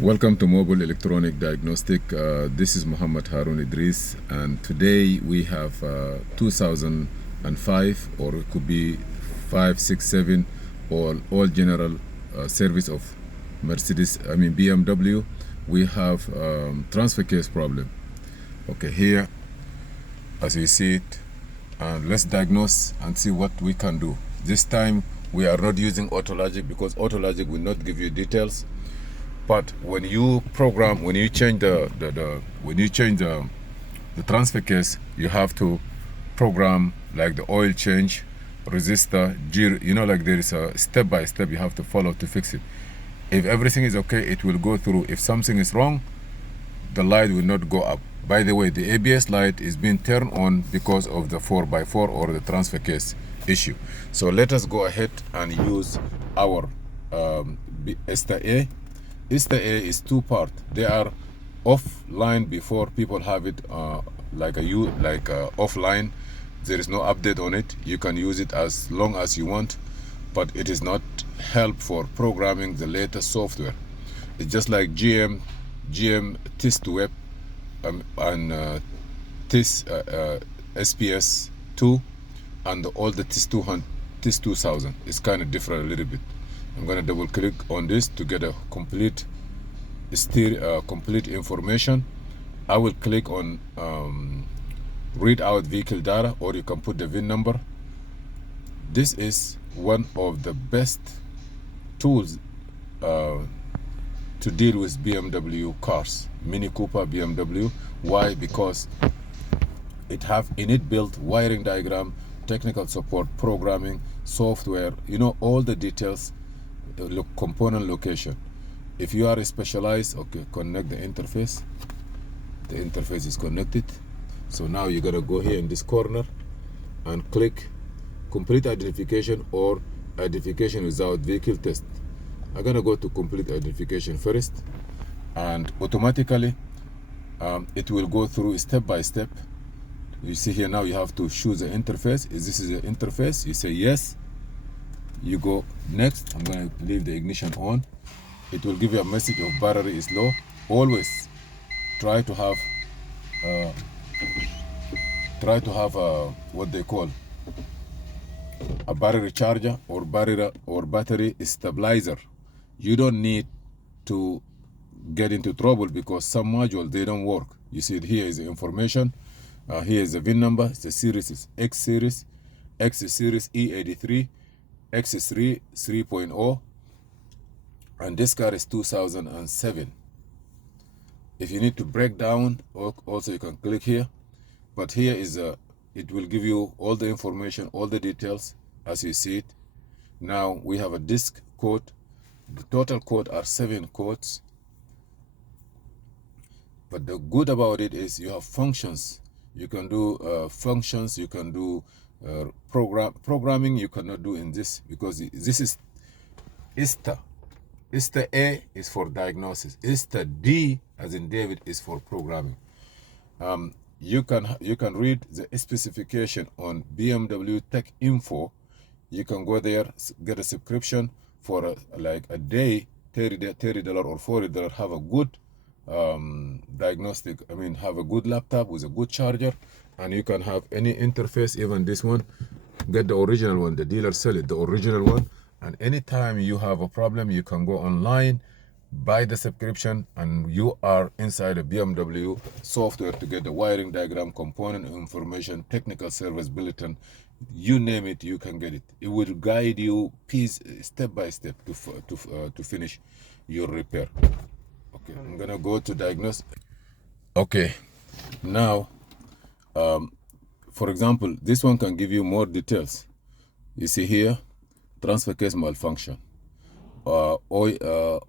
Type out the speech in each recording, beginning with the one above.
Welcome to Mobile Electronic Diagnostic. This is Muhammad Harun Idris, and today we have 2005, or it could be 5, 6, 7, all general service of BMW. We have transfer case problem. Okay, here, as you see it, let's diagnose and see what we can do. This time we are not using AutoLogic because AutoLogic will not give you details. But when you program, when you change the transfer case, you have to program like the oil change, resistor, gear. Like there is a step by step you have to follow to fix it. If everything is okay, it will go through. If something is wrong, the light will not go up. By the way, the ABS light is being turned on because of the 4x4 or the transfer case issue. So let us go ahead and use our Ista A. Ista A is two-part. They are offline before people have it offline. There is no update on it. You can use it as long as you want, but it is not help for programming the latest software. It's just like GM TIS web and TIS SPS 2 and all the TIS 2000. It's kind of different a little bit. I'm going to double click on this to get a complete information. I will click on read out vehicle data, or you can put the VIN number. This is one of the best tools to deal with BMW cars, Mini Cooper, BMW. Why? Because it have in it built wiring diagram, technical support, programming, software, all the details, component location. If you are specialized, okay, connect the interface. The interface is connected. So now you gotta go here in this corner and click complete identification or identification without vehicle test. I'm gonna go to complete identification first, and automatically it will go through step by step. You see here now you have to choose the interface. Is this the interface? You say yes. You go next. I'm going to leave the ignition on. It will give you a message of battery is low. Always try to have what they call a battery charger or battery stabilizer. You don't need to get into trouble because some modules they don't work. You see, here is the information. Here is the VIN number. The series is X series, X is series E83. X is 3.0, and this car is 2007. If you need to break down, also you can click here, but here is it will give you all the information, all the details as you see it. Now we have a disk code. The total code are 7 codes, but the good about it is you have functions. You can do functions, you can do programming. You cannot do in this because this is Ista. Ista A is for diagnosis. Ista D, as in David, is for programming. You can read the specification on BMW Tech Info. You can go there, get a subscription for like a day, $30 or $40. Have a good diagnostic. Have a good laptop with a good charger, and you can have any interface, even this one. Get the original one. The dealer sell it, the original one. And anytime you have a problem, you can go online, buy the subscription, and you are inside a BMW software to get the wiring diagram, component information, technical service bulletin. You name it, you can get it. It will guide you step by step to finish your repair. Okay, I'm gonna go to diagnose. Okay, now for example, this one can give you more details. You see here, transfer case malfunction, oil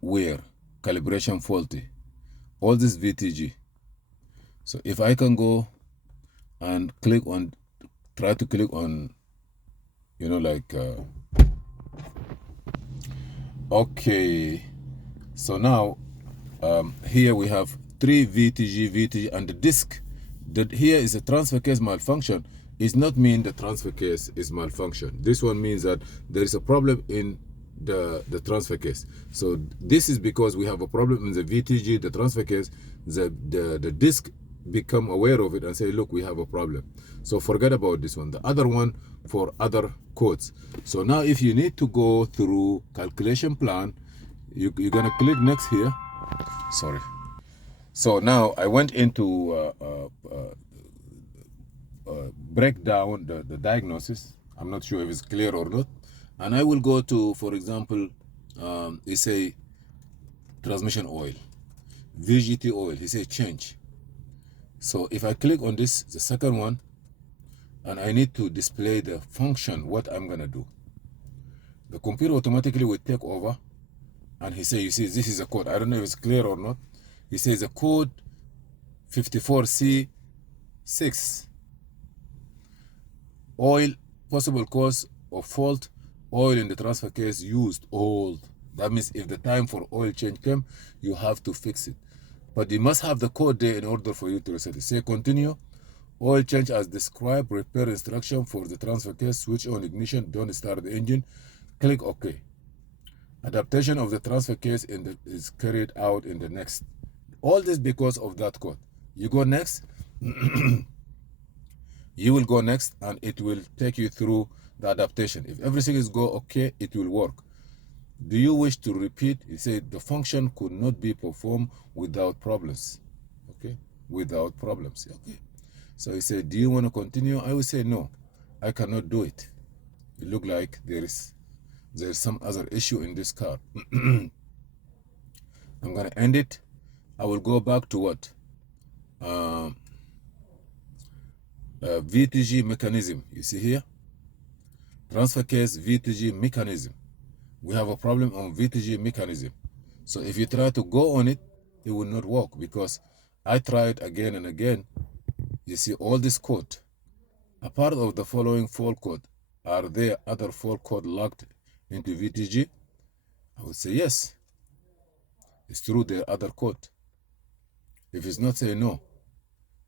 wear, calibration faulty, all this VTG. So if I can go and try to click on, okay. So now here we have 3 VTG, and the disk. That here is a transfer case malfunction. Is not mean the transfer case is malfunction. This one means that there is a problem in the transfer case. So this is because we have a problem in the VTG, the transfer case. The disk become aware of it and say, look, we have a problem. So forget about this one. The other one for other codes. So now if you need to go through calculation plan, you're gonna click next here. Sorry. So now I went into break down the diagnosis. I'm not sure if it's clear or not. And I will go to, for example, he say transmission oil, VGT oil, he say change. So if I click on this, the second one, and I need to display the function, what I'm gonna do, the computer automatically will take over, and he say, you see, this is a code. I don't know if it's clear or not. He says the code 54C6, oil, possible cause of fault, oil in the transfer case used old. That means if the time for oil change came, you have to fix it. But you must have the code there in order for you to reset it. Say continue, oil change as described, repair instruction for the transfer case, switch on ignition, don't start the engine, click OK. Adaptation of the transfer case is carried out in the next. All this because of that code. You go next, you will go next, and it will take you through the adaptation. If everything is go okay, it will work. Do you wish to repeat? He said the function could not be performed without problems. Okay, without problems. Okay. So he said, do you want to continue? I will say no, I cannot do it. It look like there's some other issue in this car. I'm gonna end it. I will go back to what? VTG mechanism. You see here? Transfer case VTG mechanism. We have a problem on VTG mechanism. So if you try to go on it, it will not work because I tried again and again. You see all this code. A part of the following fault code. Are there other fault code logged into VTG? I would say yes. It's true there are other code. If it's not, say no.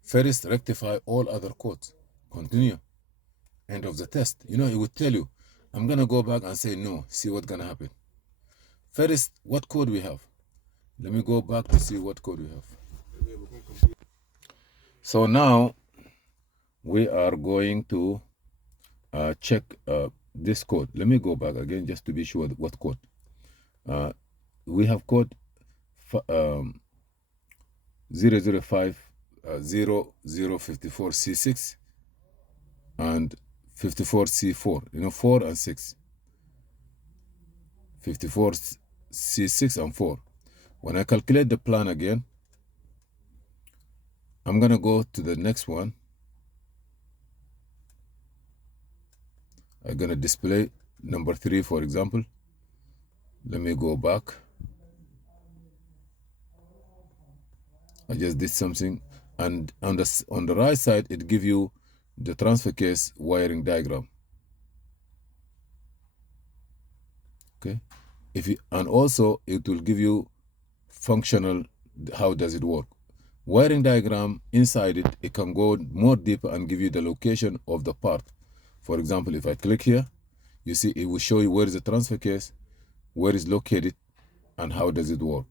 First, rectify all other codes. Continue. End of the test. You know, it would tell you. I'm going to go back and say no. See what's going to happen. First, what code we have? Let me go back to see what code we have. So now, we are going to check this code. Let me go back again just to be sure what code. We have code 0054C6 and 54C4, you know, 4 and 6. 54C6 and 4. When I calculate the plan again, I'm going to go to the next one. I'm going to display number 3, for example. Let me go back. I just did something, and on the right side it gives you the transfer case wiring diagram. Okay, and also it will give you functional, how does it work. Wiring diagram, inside it can go more deeper and give you the location of the part. For example, if I click here, you see it will show you where is the transfer case, where is located, and how does it work.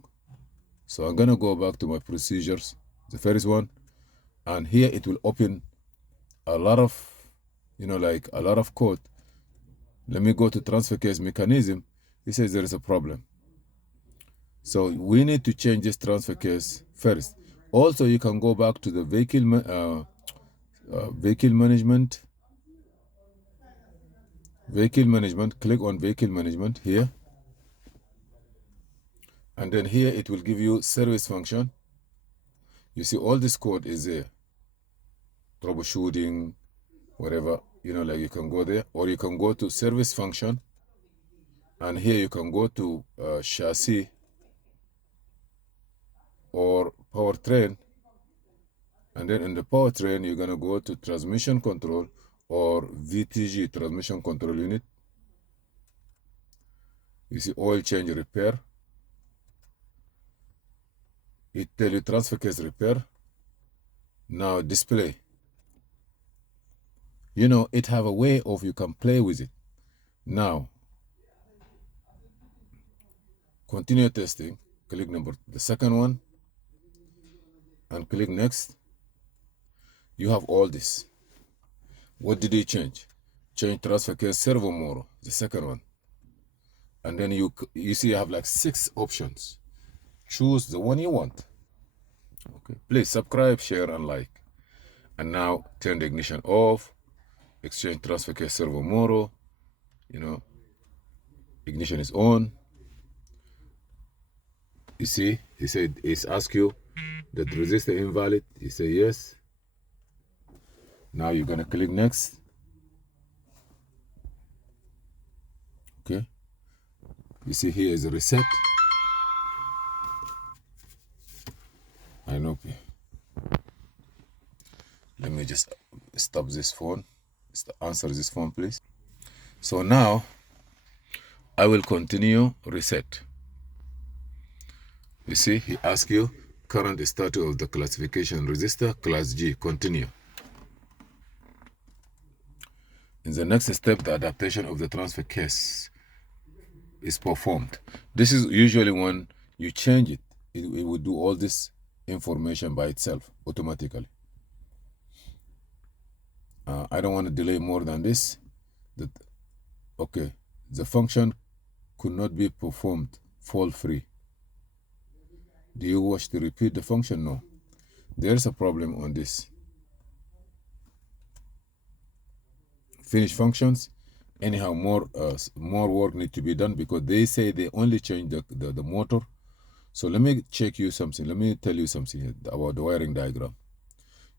So I'm gonna go back to my procedures, the first one, and here it will open a lot of, you know, like a lot of code. Let me go to transfer case mechanism. It says there is a problem. So we need to change this transfer case first. Also, you can go back to the vehicle management. Vehicle management, click on vehicle management here. And then here it will give you service function. You see all this code is there. Troubleshooting, whatever, you know, like you can go there, or you can go to service function, and here you can go to chassis or powertrain, and then in the powertrain you're going to go to transmission control or VTG, transmission control unit. You see oil change repair. It tell you transfer case repair. Now display. You know, it have a way of you can play with it. Now, continue testing, click the second one, and click next. You have all this. What did you change? Change transfer case servo motor, the second one. And then you see you have like 6 options. Choose the one you want. Okay. Please subscribe, share, and like. And now turn the ignition off. Exchange transfer case servo motor. Ignition is on. You see, he said it's asked you that resistor invalid. You say yes. Now you're gonna click next. Okay. You see here is a reset. I know. Let me just stop this phone. Answer this phone, please. So now I will continue reset. You see, he asks you current status of the classification resistor, class G, continue. In the next step, the adaptation of the transfer case is performed. This is usually when you change it, it will do all this information by itself automatically. I don't want to delay more than this. Okay, the function could not be performed fault free. Do you wish to repeat the function? No. There's a problem on this. Finish functions. Anyhow, more work need to be done because they say they only change the motor. So let me check you something. Let me tell you something about the wiring diagram.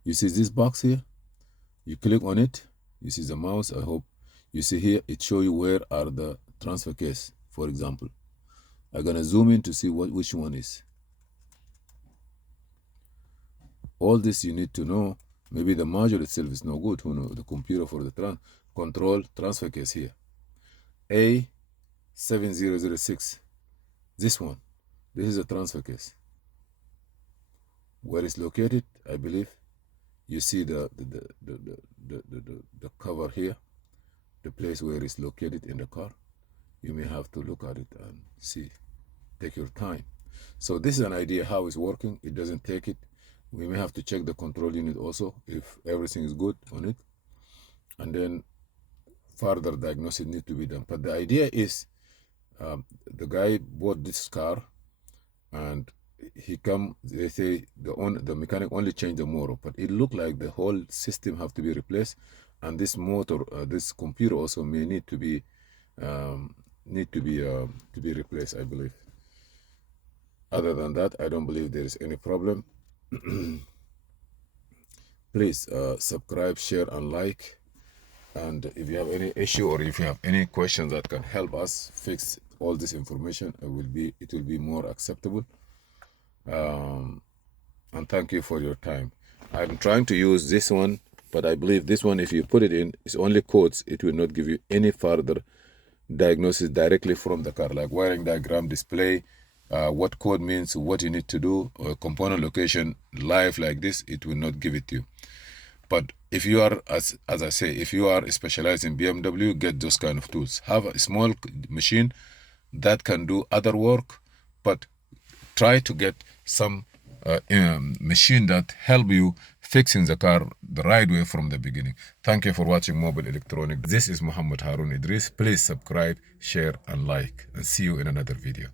You see this box here? You click on it. You see the mouse. I hope you see here. It shows you where are the transfer case. For example, I'm gonna zoom in to see which one is. All this you need to know. Maybe the module itself is no good. Who knows? The computer for the control transfer case here. A7006. This one. This is a transfer case. Where it's located, I believe. You see the cover here, the place where it's located in the car. You may have to look at it and see. Take your time. So this is an idea how it's working. It doesn't take it. We may have to check the control unit also if everything is good on it. And then further diagnosis need to be done. But the idea is the guy bought this car and they say the mechanic only changed the motor, but it looked like the whole system have to be replaced, and this motor, this computer also may need to be replaced, I believe. Other than that, I don't believe there is any problem. Please subscribe, share, and like. And if you have any issue or if you have any questions that can help us fix all this information, it will be more acceptable. And thank you for your time. I'm trying to use this one, but I believe this one, if you put it in, it's only codes. It will not give you any further diagnosis directly from the car, like wiring diagram, display, what code means, what you need to do, component location, live like this. It will not give it to you. But if you are, as I say, if you are specialized in BMW, get those kind of tools. Have a small machine that can do other work, but try to get some machine that help you fixing the car the right way from the beginning. Thank you for watching Mobile Electronic. This is Muhammad Harun Idris. Please subscribe, share, and like, and see you in another video.